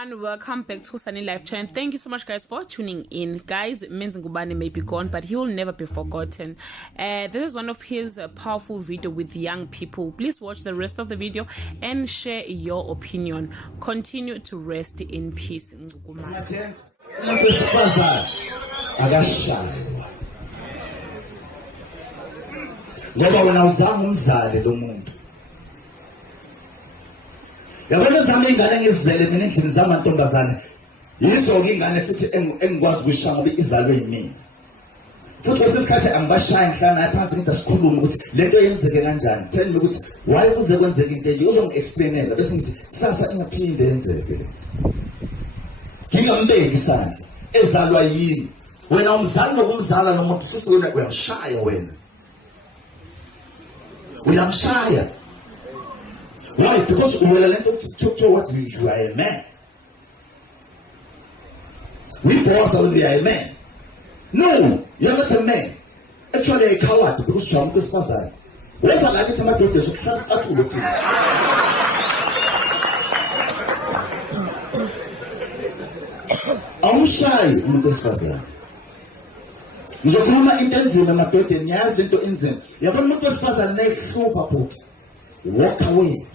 everyone, welcome back to Sunny Life Channel. Thank you so much, guys, for tuning in. Guys, Menzi Ngubane may be gone, but he will never be forgotten. This is one of his powerful video with young people. Please watch the rest of the video and share your opinion. Continue to rest in peace. Yabona zami ingane ngizizele mina endlini zamantombazane yizo-ke ingane futhi engikwazi ukuyishaya ngoba izalwe yimina futhi kwesikhathi angibashayi ngihlala naye phansi ngithi asikhulume ukuthi lento yenzeke kanjani, tell me ukuthi why kuze kwenzeke into enje, uzongi-explainela bese ngithi kusasa ingaphinde yenzeke le ngingambeki isandla ezalwa yini. Wena umzali nokumzala nomuntu futhi wena uyamshaya, wena uyamshaya. Why? Because we are to what you are a man. We boys are we are a man. No, you're not a man. Actually a coward because you are this person. What's that like to my daughter? So can't start to look. I'm shy on this person. Nizokuma intensive na madoda niyazi into enzima. Yabona umuntu wesifazane nehlupha phuthi. Walk away.